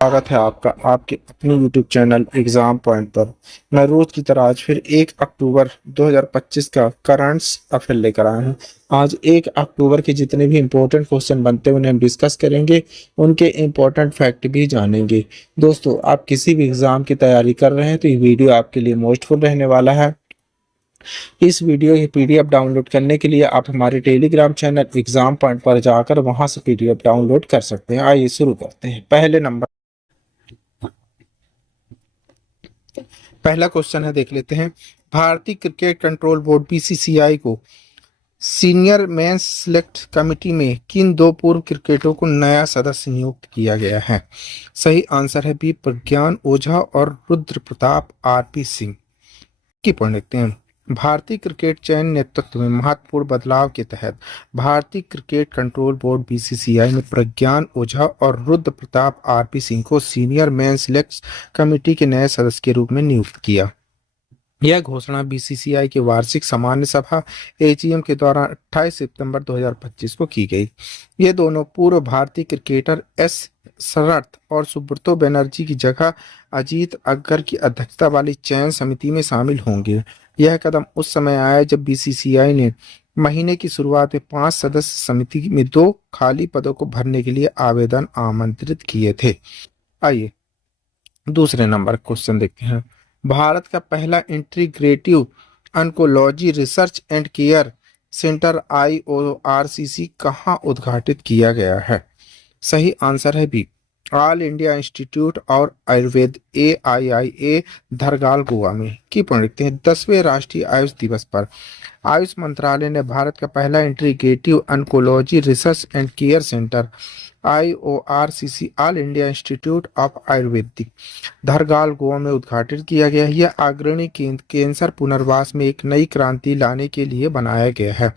स्वागत है आपका आपके अपने YouTube चैनल एग्जाम पॉइंट पर। मैं रोज की तरह आज फिर 1 अक्टूबर 2025 का करंट्स अफेयर लेकर आया हूं। आज 1 अक्टूबर के जितने भी इम्पोर्टेंट क्वेश्चन बनते हैं उन्हें हम डिस्कस करेंगे, उनके इम्पोर्टेंट फैक्ट भी जानेंगे। दोस्तों, आप किसी भी एग्जाम की तैयारी कर रहे हैं तो ये वीडियो आपके लिए मोस्टफुल रहने वाला है। इस वीडियो की पीडीएफ डाउनलोड करने के लिए आप हमारे टेलीग्राम चैनल एग्जाम पॉइंट पर जाकर वहां से पीडीएफ डाउनलोड कर सकते हैं। आइए शुरू करते हैं। पहला क्वेश्चन है, देख लेते हैं। भारतीय क्रिकेट कंट्रोल बोर्ड बीसीसीआई को सीनियर मेंस सिलेक्ट कमेटी में किन दो पूर्व क्रिकेटरों को नया सदस्य नियुक्त किया गया है? सही आंसर है बी, प्रज्ञान ओझा और रुद्र प्रताप आरपी सिंह। की पॉइंट देखते हैं। भारतीय क्रिकेट चयन नेतृत्व में महत्वपूर्ण बदलाव के तहत भारतीय क्रिकेट कंट्रोल बोर्ड बीसीसीआई ने प्रज्ञान ओझा और रुद्र प्रताप आरपी सिंह को सीनियर मेन सिलेक्ट कमेटी के नए सदस्य के रूप में नियुक्त किया। यह घोषणा बीसीसीआई की वार्षिक सामान्य सभा एजीएम के दौरान 28 सितंबर 2025 को की गई। ये दोनों पूर्व भारतीय क्रिकेटर एस शरत और सुब्रतो बनर्जी की जगह अजीत अग्गर की अध्यक्षता वाली चयन समिति में शामिल होंगे। यह कदम उस समय आया जब बीसीसीआई ने महीने की शुरुआत में 5 सदस्य समिति में 2 खाली पदों को भरने के लिए आवेदन आमंत्रित किए थे। आइए दूसरे नंबर क्वेश्चन देखते हैं। भारत का पहला integrative oncology research and care centre IORCC कहाँ उद्घाटित किया गया है? सही आंसर है बी, ऑल इंडिया इंस्टीट्यूट और आयुर्वेद AIIA धरगाल गोवा में। की पॉइंट लिखते हैं। 10वें राष्ट्रीय आयुष दिवस पर आयुष मंत्रालय ने भारत का पहला integrative oncology research and care centre IORCC all India institute of Ayurvedic Dhargal Goa में उद्घाटित किया गया है। यह अग्रणी कैंसर पुनर्वास में एक नई क्रांति लाने के लिए बनाया गया है,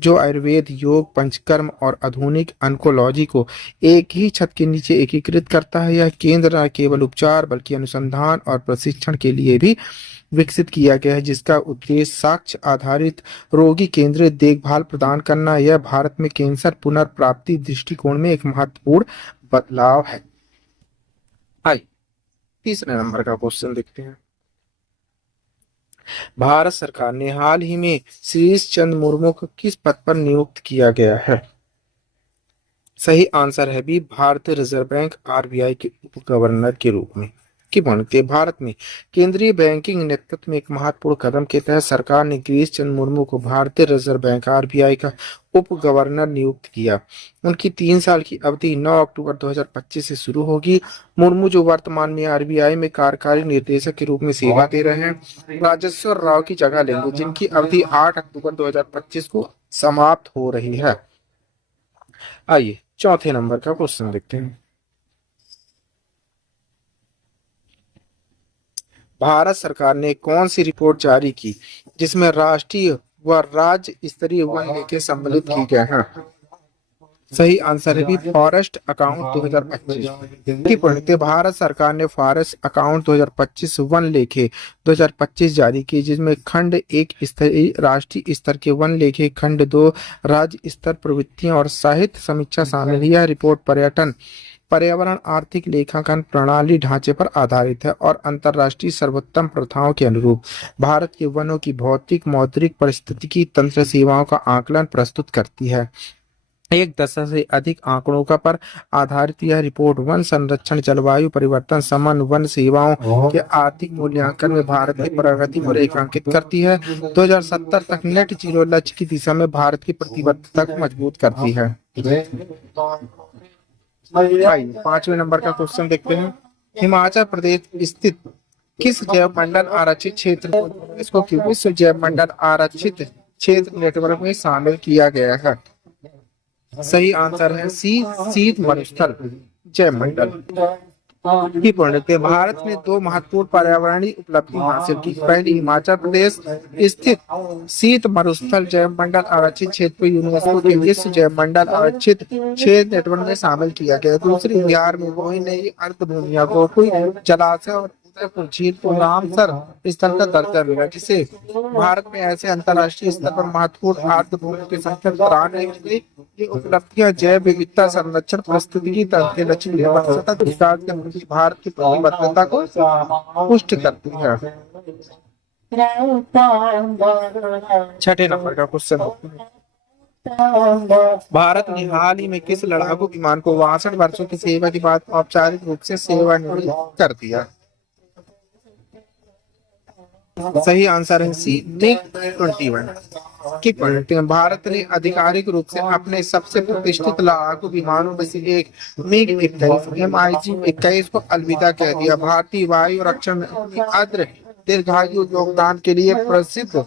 जो आयुर्वेद, योग, पंचकर्म और आधुनिक ऑन्कोलॉजी को एक ही छत के नीचे एकीकृत करता है। यह केंद्र न केवल उपचार बल्कि अनुसंधान और प्रशिक्षण के लिए भी विकसित किया गया है, जिसका उद्देश्य साक्ष्य आधारित रोगी केंद्रित देखभाल प्रदान करना। यह भारत में कैंसर पुनर्प्राप्ति दृष्टिकोण में एक महत्वपूर्ण बदलाव है। आइए तीसरे नंबर का क्वेश्चन देखते हैं। भारत सरकार ने हाल ही में श्रीश चंद्र मुर्मू को किस पद पर नियुक्त किया गया है? सही आंसर है बी, भारतीय रिजर्व बैंक RBI के उप गवर्नर के रूप में। की बनते भारत में केंद्रीय बैंकिंग नेतृत्व में एक महत्वपूर्ण कदम के तहत सरकार ने गिरीश चंद्र मुर्मू को भारतीय रिजर्व बैंक RBI का उप गवर्नर नियुक्त किया। उनकी 3 साल की अवधि 9 अक्टूबर 2025 से शुरू होगी। मुर्मू, जो वर्तमान में RBI में कार्यकारी निर्देशक के रूप में सेवा दे रहे हैं, राजेश्वर राव की जगह लेंगे, जिनकी अवधि 8 अक्टूबर 2025 को समाप्त हो रही है। आइए चौथे नंबर का क्वेश्चन देखते हैं। भारत सरकार ने कौन सी रिपोर्ट जारी की जिसमें राष्ट्रीय व राज्य स्तरीय वन लेखे सम्मिलित की गए हैं? सही आंसर है भी, फॉरेस्ट अकाउंट 2025 की पढ़ते। भारत सरकार ने फॉरेस्ट अकाउंट 2025 वन लेखे 2025 जारी की, जिसमें खंड 1 स्तरीय राष्ट्रीय स्तर के वन लेखे, खंड 2 राज्य स्तर प्रवृत्तियां और साहित्य समीक्षा शामिल है। यह रिपोर्ट पर्यटन, पर्यावरण, आर्थिक लेखांकन प्रणाली ढांचे पर आधारित है और अंतर्राष्ट्रीय सर्वोत्तम प्रथाओं के अनुरूप भारत के वनों की भौतिक, मौद्रिक, पारिस्थितिकी तंत्र सेवाओं का आकलन प्रस्तुत करती है। 1 दशक से अधिक आंकड़ों का पर आधारित यह रिपोर्ट वन संरक्षण, जलवायु परिवर्तन, समन, वन सेवाओं के आर्थिक मूल्यांकन में भारत की प्रगति को रेखांकित करती है। 2070 तक नेट जीरो लक्ष्य की दिशा में भारत की प्रतिबद्धता को मजबूत करती है। 5वें नंबर का क्वेश्चन देखते हैं। हिमाचल प्रदेश स्थित किस जैव मंडल आरक्षित क्षेत्र इसको विश्व जैव मंडल आरक्षित क्षेत्र नेटवर्क में शामिल किया गया है? सही आंसर है सी, शीत मरुस्थल जैव मंडल की पूर्णता। भारत ने 2 महत्वपूर्ण पर्यावरणीय उपलब्धि हासिल की। पहली, हिमाचल प्रदेश स्थित शीत मरुस्थल जैव मंडल आरक्षित क्षेत्र को यूनेस्को के विश्व जैव मंडल आरक्षित क्षेत्र नेटवर्क में शामिल किया गया। दूसरी, बिहार में मोही नदी, अर्ध भूमिया, गोकुल जलाशय और फतेहपुर झील को रामसर स्थल का दर्जा मिला, जिसे भारत में ऐसे अंतर्राष्ट्रीय स्तर पर महत्वपूर्ण आर्द्रभूमि की संख्या 93 की गई। ये उपलब्धियां जैव विविधता संरक्षण, पारिस्थितिकी तंत्र, लचीले एवं सतत विकास के प्रति भारत की प्रतिबद्धता को पुष्ट करती है। छठे नंबर का क्वेश्चन, भारत ने हाल ही में किस लड़ाकू विमान को 62 वर्षों की सेवा के बाद औपचारिक रूप से सेवानिवृत्त कर दिया? सही आंसर है सी, MiG-21। की पॉइंट, भारत ने आधिकारिक रूप से अपने सबसे प्रतिष्ठित लड़ाकू विमानों में से एक MiG-21 MiG-21 को अलविदा कह दिया। भारतीय वायु रक्षा में अपनी अग्र दीर्घायु योगदान के लिए प्रसिद्ध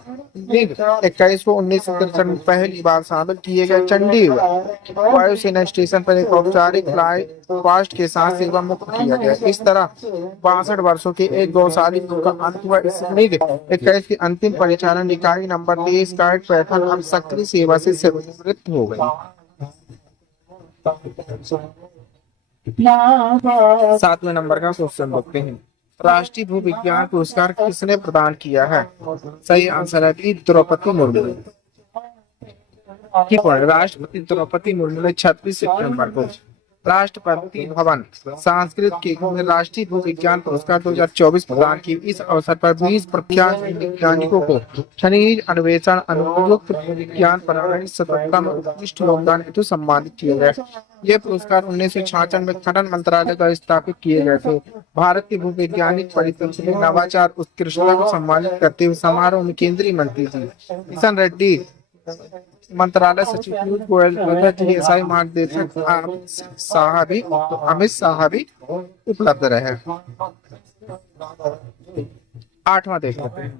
MiG-21 को 1963 में पहली बार शामिल किए गए चंडीगढ़ वायुसेना स्टेशन पर एक औपचारिक फ्लाई पास्ट के साथ सेवा मुक्त किया गया। इस तरह 62 वर्षों के एक गौशाली युग का अंत हुआ। इस MiG-21 की अंतिम परिचालन इकाई नंबर 23 काइट पैथन अब सक्रिय सेवा से सेवानिवृत्त हो गई। 7वें नंबर का क्वेश्चन देखते हैं, राष्ट्रीय भूविज्ञान पुरस्कार किसने प्रदान किया है? सही आंसर है बी, द्रौपदी मुर्मू। की पॉइंट, राष्ट्रपति द्रौपदी मुर्मू ने 26 सितंबर को राष्ट्रपति भवन संस्कृत के में राष्ट्रीय भूविज्ञान पुरस्कार 2024 प्रदान की। इस अवसर पर 20 प्रख्यात वैज्ञानिकों को खनिज अन्वेषण, अनुप्रयुक्त विज्ञान, पर्यावरण स्वतंत्रता में उत्कृष्ट योगदान हेतु सम्मानित किए गए। ये पुरस्कार 1966 में खनन मंत्रालय द्वारा स्थापित किए गए थे। भारत के भूवैज्ञानिक परितंत्र में नवाचार उत्कृष्टता को सम्मानित करते हुए समारोह में केंद्रीय मंत्री जी किशन रेड्डी, मंत्रालय सचिव पीयूष गोयल, DSI महानिदेशक अमित शाह भी उपलब्ध रहे। 8वां देख लेते हैं,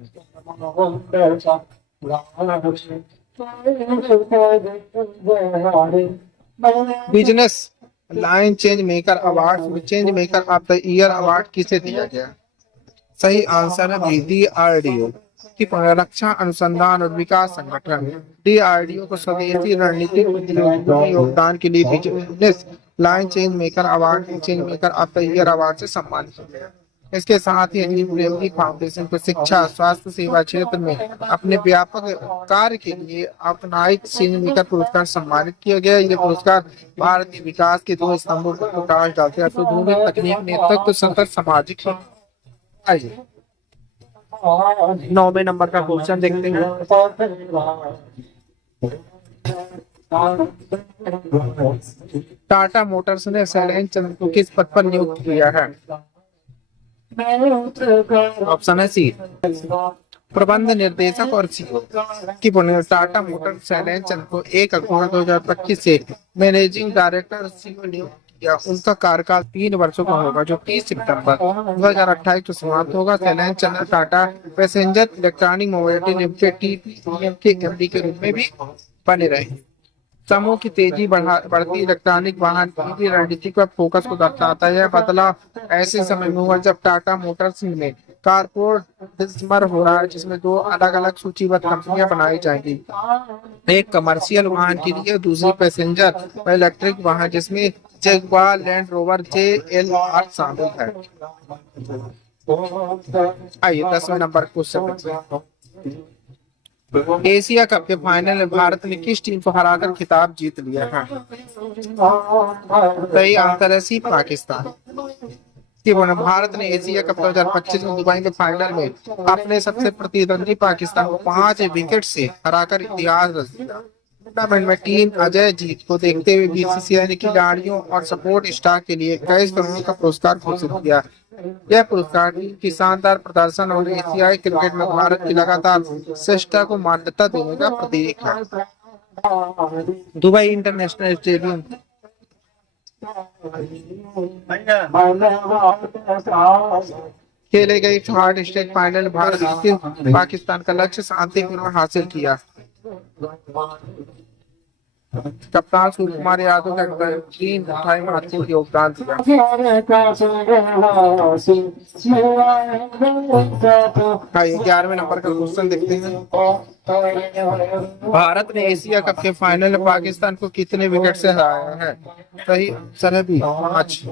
business line change maker award में change maker of the year award किसे दिया गया? सही आंसर है DRDO की रक्षा अनुसंधान और विकास संगठन। DRDO को स्वदेशी रणनीतिक योगदान के लिए business line change maker award change maker of the year award से सम्मानित किया गया। इसके साथ ही अजीम प्रेमजी फाउंडेशन को शिक्षा स्वास्थ्य सेवा क्षेत्र में अपने व्यापक कार्य के लिए अपनाइक चेंज मेकर पुरस्कार सम्मानित किया गया। ये पुरस्कार भारतीय विकास के 2 स्तंभों पर प्रकाश डालते हैं, तकनीक, नेतृत्व, सतत सामाजिक। आइए 9वें नंबर का क्वेश्चन देखते हैं, टाटा मोटर्स ने शैलेंद्र चंद्र को किस पद पर नियुक्त किया है? ऑप्शन है सी, प्रबंध निर्देशक और CEO की। टाटा मोटर्स शैलेंद्र चंद्र को 1 अक्टूबर 2025 से मैनेजिंग डायरेक्टर CEO नियुक्त किया। उनका कार्यकाल 3 वर्षों का होगा, जो 30 सितंबर 2028 को समाप्त होगा। Shailendra Chandra Tata passenger electronic mobility limited TPEM के MD के रूप में भी बने रहे। समूह की तेजी बढ़ती इलेक्ट्रॉनिक वाहन की रणनीति पर फोकस को दर्शाता है। बदलाव ऐसे समय में हुआ जब टाटा मोटर्स में कारपोरेट हो रहा है, जिसमें 2 अलग अलग सूचीबद्ध कंपनियां बनाई जाएंगी, एक कमर्शियल वाहन के लिए, दूसरी पैसेंजर व इलेक्ट्रिक वाहन, जिसमें जगुआर लैंड रोवर JLR शामिल है। आइए 10वें नंबर क्वेश्चन, एशिया कप के फाइनल में भारत ने किस टीम को हराकर खिताब जीत लिया है? सही आंसर है सी, पाकिस्तान। भारत ने एशिया कप 2025 में दुबई के फाइनल में अपने सबसे प्रतिद्वंदी पाकिस्तान को 5 विकेट से हराकर इतिहास रच दिया। टूर्नामेंट में टीम अजय जीत को देखते हुए BCCI ने खिलाड़ियों और सपोर्ट स्टाफ के लिए 21 करोड़ का पुरस्कार घोषित किया। यह पुरस्कार टीम की शानदार प्रदर्शन और एशियाई क्रिकेट में भारत की लगातार श्रेष्ठता को मान्यता देने का प्रतीक है। दुबई इंटरनेशनल स्टेडियम खेले गए थर्ड स्टेट फाइनल भारत ने पाकिस्तान का लक्ष्य शांतिपूर्वक हासिल किया। कप्तान सूर्य कुमार यादव का महत्वपूर्ण योगदान दिया। 11वें नंबर का क्वेश्चन देखते हैं, भारत ने एशिया कप के फाइनल में पाकिस्तान को कितने विकेट से हराया है? सही आंसर है बी, 5।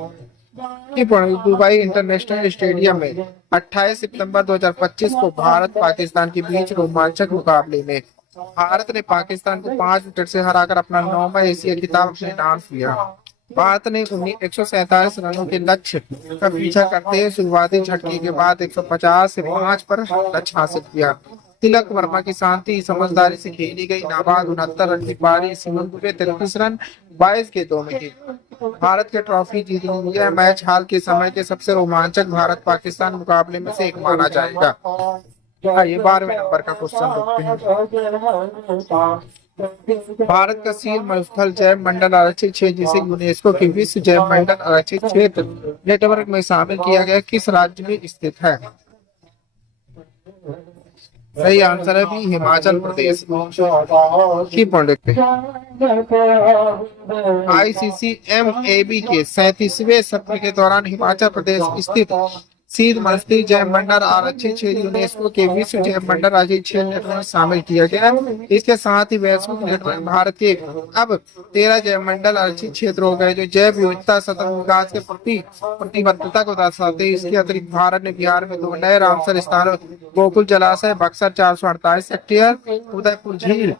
कि दुबई इंटरनेशनल स्टेडियम में 28 सितंबर 2025 को भारत पाकिस्तान के बीच रोमांचक मुकाबले में भारत ने पाकिस्तान को 5 विकेट से हराकर अपना 9वां एशिया खिताब अपने नाम किया। भारत ने 147 रनों के लक्ष्य का पीछा करते हुए शुरुआती झटके के बाद 150 से 5 पर लक्ष्य हासिल किया। तिलक वर्मा की शांति समझदारी से खेली गई नाबाद 69 रन की पारी इस मुल्क में 33 रन 22 गेंदों में थी। भारत के ट्रॉफी जीत ली। यह मैच हाल के समय के सबसे रोमांचक भारत पाकिस्तान मुकाबले में से एक माना जाएगा। ये 12वें नंबर का क्वेश्चन देखते हैं। भारत का सील मरुस्थल जैव मंडल आरक्षित क्षेत्र जिसे यूनेस्को के विश्व जैव मंडल आरक्षित क्षेत्र नेटवर्क में शामिल किया गया किस राज्य में स्थित है? सही आंसर है भी हिमाचल प्रदेश। की पॉइंट देखते हैं। ICCMAB के 37वें सत्र के दौरान हिमाचल प्रदेश स्थित सील मरुस्थल जैव मंडल आरक्षित क्षेत्र यूनेस्को के विश्व जैव मंडल आरक्षित क्षेत्र नेटवर्क में शामिल किया गया। इसके साथ ही वैश्विक नेटवर्क भारत के अब 13 जैव मंडल आरक्षित क्षेत्र हो गए जो जैव विविधता सतत विकास के प्रति प्रतिबद्धता को दर्शाते हैं। इसके अतिरिक्त भारत ने बिहार में 2 नए रामसर स्थानों गोकुल जलाशय बक्सर 448 हेक्टेयर, उदयपुर झील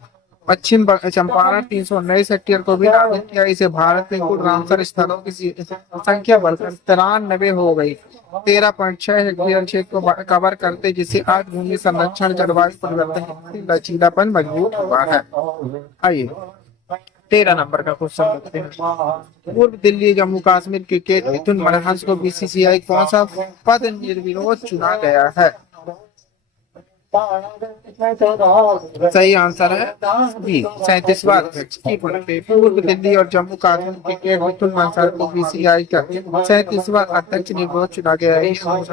पश्चिम चंपारण 319 हेक्टेयर को भी नामित किया। इसे भारत में कुल रामसर स्थलों की संख्या बढ़कर 93 हो गई। 13.6 हेक्टेयर क्षेत्र को कवर करते जिससे आज भूमि संरक्षण जलवायु परिवर्तन लचीलापन मजबूत हुआ है। आइए 13 नंबर का क्वेश्चन देखते हैं। पूर्व दिल्ली जम्मू कश्मीर क्रिकेट मिथुन मनहंस को BCCI कौन सा पद निर्विरोध चुना गया है? सही आंसर है बी 37वां अध्यक्ष। पूर्व दिल्ली और जम्मू कश्मीर क्रिकेट मिथुन मनहंस को BCCI का 37वां अध्यक्ष निर्विरोध चुना गया है।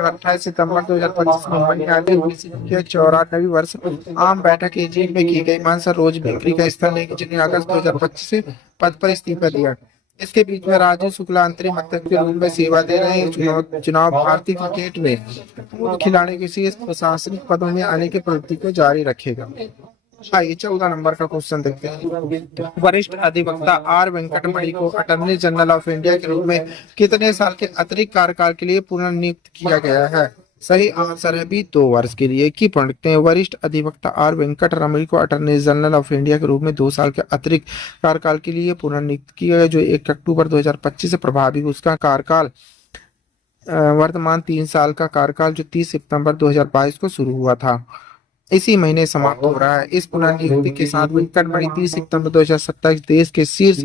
28 सितंबर 2025 में मनियाली BCCI की 94वीं वर्ष आम बैठक एजीएम में की गई। मनहंस रोज बिक्री का स्थान लेंगे जिन्हें अगस्त 2025 से पद पर इस्तीफा दिया। इसके बीच में राजीव शुक्ला अंतरिम अध्यक्ष के रूप में सेवा दे रहे हैं। चुनाव भारतीय क्रिकेट में पूर्व खिलाड़ी के शीर्ष प्रशासनिक पदों में आने की प्रवृत्ति को जारी रखेगा। आइए 14 नंबर का क्वेश्चन देखते हैं। वरिष्ठ अधिवक्ता आर वेंकटमणि को अटॉर्नी जनरल ऑफ इंडिया के रूप में कितने साल के अतिरिक्त कार्यकाल के लिए पुनर्नियुक्त किया गया है? सही आंसर है बी 2 वर्ष के लिए। की पॉइंट देखते हैं। वरिष्ठ अधिवक्ता आर वेंकटरमणि को अटॉर्नी जनरल ऑफ इंडिया के रूप में 2 साल के अतिरिक्त कार्यकाल के लिए पुनर्नियुक्त किया गया जो 1 अक्टूबर 2025 से प्रभावी। उसका कार्यकाल वर्तमान 3 साल का कार्यकाल जो 30 सितंबर 2022 को शुरू हुआ था इसी महीने समाप्त हो रहा है। इस पुनर्नियुक्ति के साथ वेंकटमणि 30 सितंबर 2027 देश के शीर्ष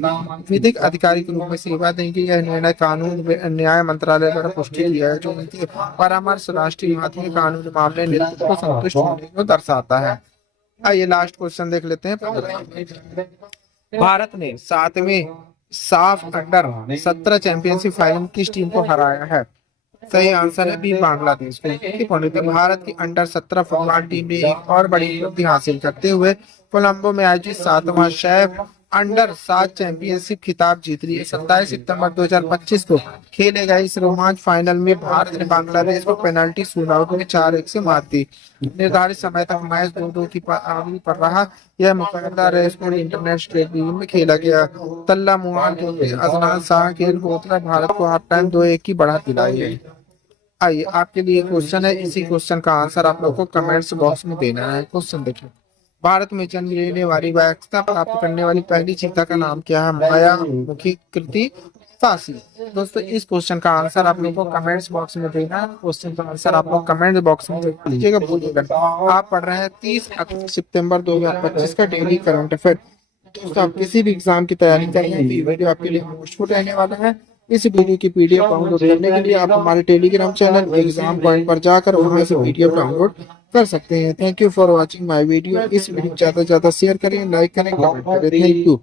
विधिक अधिकारी के रूप में सेवा देंगे। यह निर्णय कानून न्याय मंत्रालय द्वारा पुष्टि किया है जो उनके परामर्श राष्ट्रीय माध्यमिक कानून मामले नेतृत्व को संतुष्ट होने को दर्शाता है। आइए लास्ट क्वेश्चन देख लेते हैं। भारत ने 7वें साफ अंडर 17 चैंपियनशिप फाइनल किस टीम को हराया है? सही आंसर है बी बांग्लादेश को। भारत की अंडर 17 फुटबॉल टीम ने एक और बड़ी उपलब्धि हासिल करते हुए कोलंबो में आयोजित 7वां सैफ अंडर 7 चैंपियनशिप खिताब जीत लिया। 27 सितंबर 2025 को खेले गए इस रोमांच फाइनल में भारत ने बांग्लादेश को पेनल्टी शूटआउट में 4-1 से मात दी। निर्धारित समय तक मैच 2-2 की पारी पर रहा। यह मुकाबला रेसकोर्स इंटरनेशनल स्टेडियम में खेला गया। तल्ला मुआन अजनान शाह के गोतरा भारत को हाफ टाइम 2-1 की बढ़त दिलाई। आइए आपके लिए क्वेश्चन है। इसी क्वेश्चन का आंसर आप लोग को कमेंट्स बॉक्स में देना है। क्वेश्चन देखिए। भारत में जन्म लेने वाली वैधता प्राप्त करने वाली पहली चीता का नाम क्या है? माया मुखी कृति फांसी। दोस्तों इस क्वेश्चन का आंसर आप लोग को कमेंट्स बॉक्स में देना है। क्वेश्चन का आंसर आप लोग कमेंट बॉक्स में दीजिएगा भूलिएगा। आप पढ़ रहे हैं 30 सितंबर 2025 का डेली करंट अफेयर। दोस्तों आप किसी भी एग्जाम की तैयारी कर रहे हैं तो ये वीडियो आपके लिए यूजफुल रहने वाला है। इस वीडियो की PDF डाउनलोड करने के लिए आप हमारे टेलीग्राम चैनल एग्जाम पॉइंट पर जाकर वहां से PDF डाउनलोड कर सकते हैं। Thank you for watching my video. इस वीडियो को ज्यादा से ज्यादा शेयर करें, लाइक करें, कमेंट करें। Thank you.